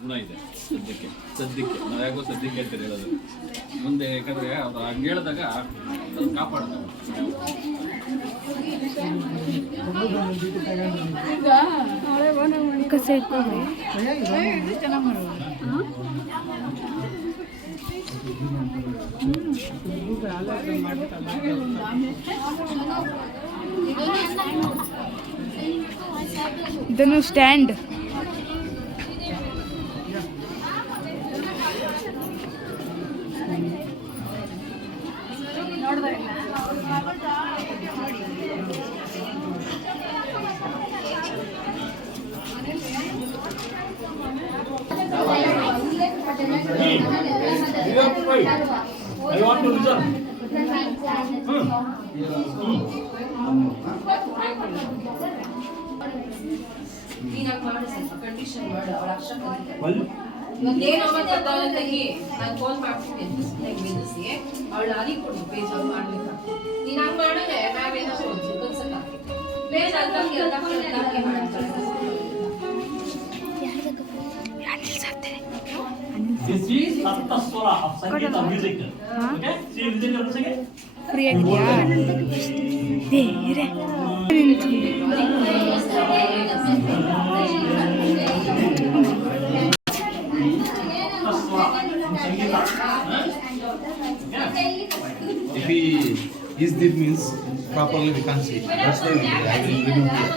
ಗುಣ ಇದೆ ಸದ್ಯಕ್ಕೆ ನಾವು ಯಾಕೋ ಸದ್ಯಕ್ಕೆ ಅಂತ ಹೇಳೋದು ಮುಂದೆ, ಯಾಕಂದರೆ ಅವ್ರು ಹಂಗೆ ಹೇಳಿದಾಗ ಅದು ಕಾಪಾಡ್ತಾರೆ. ಇದನ್ನು stand I want to listen. ನೀನಾಗ ಮಾಡಿ ಸ್ವಲ್ಪ ಕಂಡೀಷನ್ ಮಾಡು ಅವಳ ಅಕ್ಷರ ಏನು ತೆಗಿ ನಾನು ಫೋನ್ ಮಾಡ್ತೀನಿ ಬೆದರಿಸಿ ಅವಳು ಅಲ್ಲಿ ಕೊಡು ಪೇಜ್ ಅವ್ರು ಮಾಡ್ಲಿಕ್ಕೆ ನೀನು ಹಂಗೆ ಮಾಡಿದ್ರೆ ನಾವೇನೋ ಕಲ್ಸಕ್ಕೆ ಪೇಜ್ ಅದಕ್ಕೆ ಮಾಡ್ತಾರೆ. This is Sattaswara of Sangeeta music. Okay? See music once again. Free ಆಗಿದೆಯಾ ಬೇರೆ If he is this means properly we can't see. That's why I will remove it.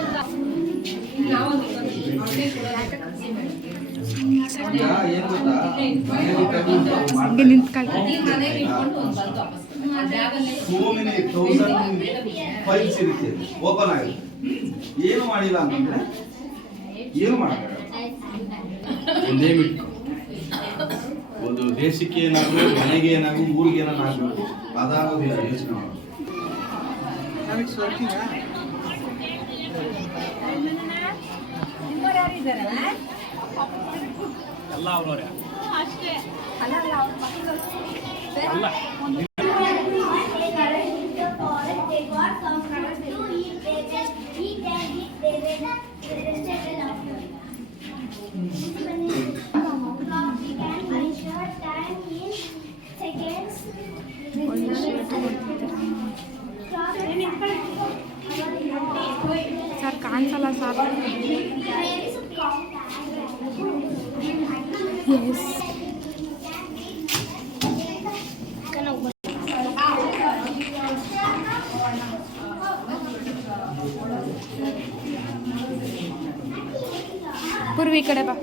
ಹಂಗೆ ನಿಂತ್ಕೊಳ್ತಾ So many thousand files ಇರುತ್ತೆ open ಆಗಿದೆ, ಏನು ಮಾಡಿಲ್ಲ ಅಂತಂದ್ರೆ ಏನು ಮಾಡಬೇಡ. ಒಂದೇ ಮಿಟ್ಟು ಒಂದು ದೇಶಕ್ಕೆ ಏನಾಗಬೇಕು, ಮನೆಗೆ ಏನಾಗಬೇಕು, ಊರಿಗೆ ಏನಾದ್ರು ಆಗಬೇಕು, ಅದಾಗೋದಿಲ್ಲ ಯೋಚನೆ ಮಾಡೋದು. ಎಲ್ಲ ಅವರವರೇ ಅಷ್ಟೇ ಅಲ್ಲ. ಸರ್ ಕಾಣಿಸಲ್ಲ ಸರ್. ಎಸ್ ಪೂರ್ವಿ ಕಡೆ ಬಾ.